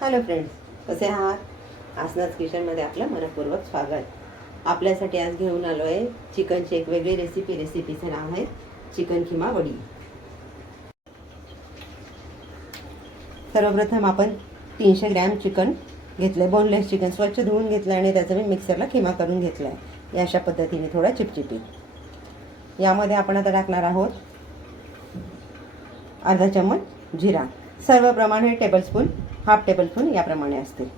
Hello friends कसे आहात? आसनाच किचनमध्ये आपलं मनपूर्वक स्वागत. आपल्यासाठी आज घेऊन आलो आहे चिकनची एक वेगळी रेसिपी रेसिपीचं नाव आहे चिकन खिमा वडी. सर्वप्रथम आपण तीनशे ग्रॅम चिकन घेतलं बोनलेस चिकन स्वच्छ धुवून घेतलं आणि त्याचं मी मिक्सरला खिमा करून घेतलं आहे अशा पद्धतीने थोडा चिपचिपी. यामध्ये आपण आता टाकणार आहोत अर्धा चम्मच जिरा. सर्व प्रमाण हे टेबलस्पून हाफ टेबलस्पून याप्रमाणे असतील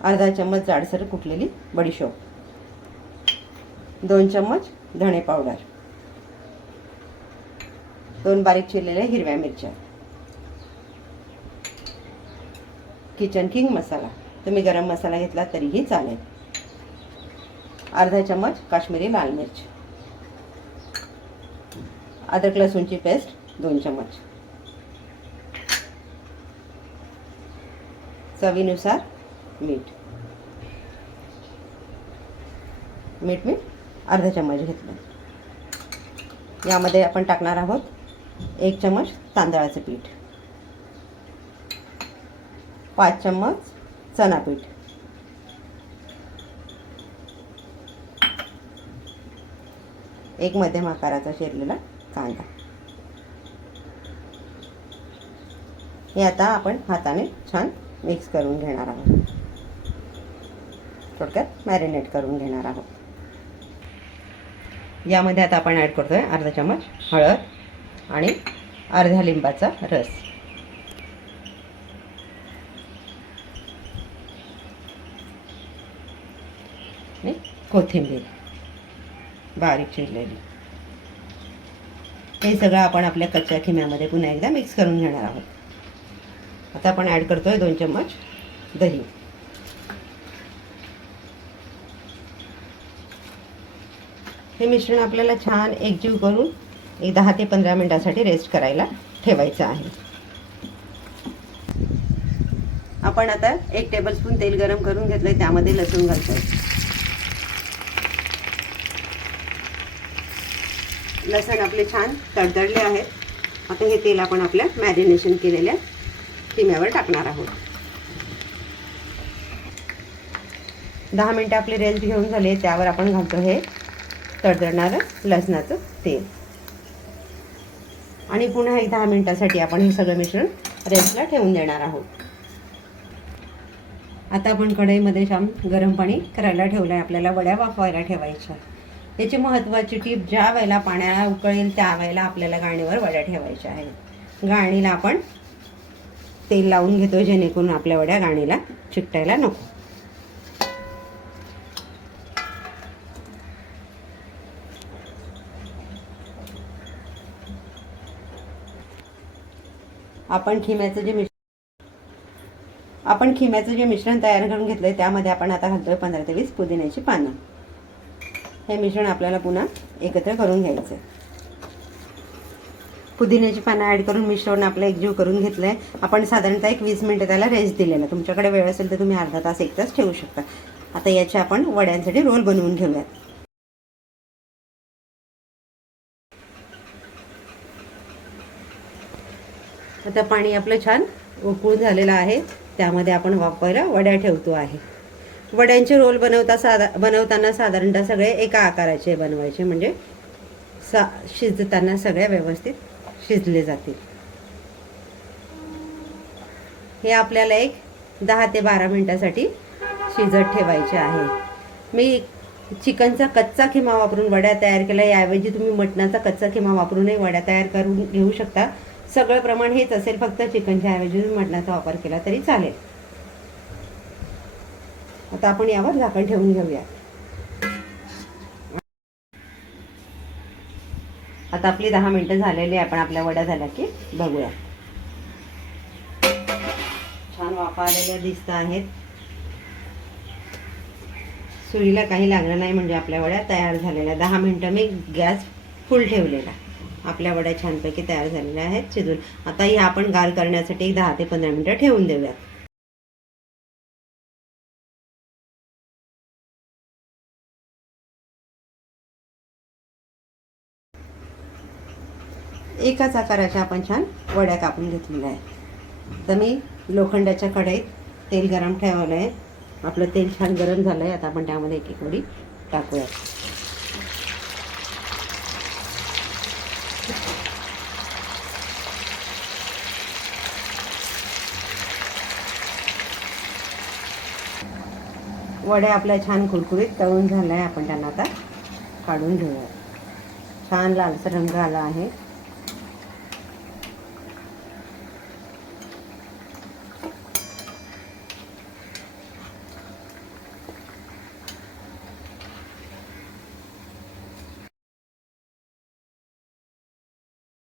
अर्धा चम्मच जाडसर कुटलेली बडीशोप दोन चम्मच धणे पावडर. दोन बारीक चिरलेल्या हिरव्या मिरच्या. Kitchen King masala. तुम्ही गरम मसाला घेतला तरीही चालेल. अर्धा चम्मच काश्मीरी लाल मिरच. अद्रक लसूणची पेस्ट दोन चम्मच. चवीनुसार मीठ. मीठ मी अर्धा चम्मच घेतलं. यामध्ये आपण टाकणार आहोत एक चम्मच तांदळाचं पीठ. पाच चम्मच चना पीठ एक मध्यम आकाराचा शिरलेला कांदा. हे आता आपण हाताने छान मिक्स करून घेणार आहोत. थोडक्यात मॅरिनेट करून घेणार आहोत. यामध्ये आता आपण ॲड करतोय अर्धा चम्मच हळद आणि अर्ध्या लिंबाचा रस. आणि कोथिंबीर. बारीक चिरलेली. हे सगळं आपण आपल्या कच्च्या खिम्यामध्ये पुन्हा एकदा मिक्स करून घेणार आहोत. आता आपण ॲड करतो आहे दोन चम्मच दही. हे मिश्रण आपल्याला छान एकजीव करून एक दहा ते पंधरा मिनटासाठी रेस्ट करायला ठेवायचं आहे. आपण आता एक टेबलस्पून तेल गरम करून घेतलंय त्यामध्ये लसूण घालतोय. लसण आपले छान तडतडले आहेत. आता हे तेल आपण आपल्या मॅरिनेशन केलेल्या किम्यावर टाकणार आहोत. दहा मिनटं आपले रेस्ट घेऊन झाले त्यावर आपण घालतो हे तडतडणारं लसणाचं तेल. आणि पुन्हा एक दहा मिनटासाठी आपण हे सगळं मिश्रण रेस्टला ठेवून देणार आहोत. आता आपण कढईमध्ये छान गरम पाणी करायला ठेवलं आहे आपल्याला वड्या वाफवायला ठेवायच्या. याची महत्त्वाची टीप ज्या वेळेला पाण्याला उकळेल त्या वेळेला आपल्याला गाणीवर वड्या ठेवायच्या आहेत. गाणीला आपण तेल लावून घेतो जेणेकरून आपल्या वड्या गाणीला चिकटायला नको. आपण खिम्याचं जे मिश्रण आपण खिम्याचं जे मिश्रण तयार करून घेतलंय त्यामध्ये आपण आता घालतोय पंधरा ते वीस पुदिन्याची पानं. हे मिश्रण आपल्याला पुन्हा एकत्र करून घ्यायचं आहे पुदिन्याची पानं ॲड करून मिश्रण आपलं एकजीव करून घेतलं आहे आपण साधारणतः एक वीस मिनटं त्याला रेस्ट दिलेला. तुमच्याकडे वेळ असेल तर तुम्ही अर्धा तास एक तास ठेवू शकता. आता याचे आपण वड्यांसाठी रोल बनवून घेऊयात. आता पाणी आपलं छान उकळून झालेलं आहे. त्यामध्ये आपण वापरायला वड्या ठेवतो आहे. वड्यांचे रोल बनवता साधा बनवताना साधारणतः सगळे एका आकाराचे बनवायचे. म्हणजे सा शिजताना सगळ्या व्यवस्थित शिजले जातील. हे आपल्याला एक दहा ते बारा मिनटासाठी शिजत ठेवायचे आहे. मी चिकनचा कच्चा खिमा वापरून वड्या तयार केल्या. याऐवजी तुम्ही मटणाचा कच्चा खिमा वापरूनही वड्या तयार करून घेऊ शकता. सगळं प्रमाण हेच असेल फक्त चिकनच्या ऐवजी तुम्ही मटणाचा वापर केला तरी चालेल. आता आपण यावर झाकण ठेवून घेऊया. आता आपली दहा मिनटं झालेली आपण आपल्या वड्या झाल्या की बघूया छान वाफा आलेल्या दिसत आहेत. सुरीला काही लागलं नाही म्हणजे आपल्या वड्या तयार झालेल्या. दहा मिनटं मी गॅस फुल ठेवलेला. आपल्या वड्या छानपैकी तयार झालेल्या आहेत शिजून. आता ह्या आपण गार करण्यासाठी एक दहा ते पंधरा मिनटं ठेवून देऊयात. एकाच आकाराच्या आपण छान वड्या कापून घेतलेल्या आहेत. तर मी लोखंडाच्या कढईत तेल गरम ठेवलं आहे. आपलं तेल छान गरम झालं आहे आता आपण त्यामध्ये एक एक वडी टाकूया. वड्या आपल्या छान कुरकुरीत तळून झाल्या. आहे आपण त्यांना आता काढून घेऊया. छान लालसर रंग आला आहे.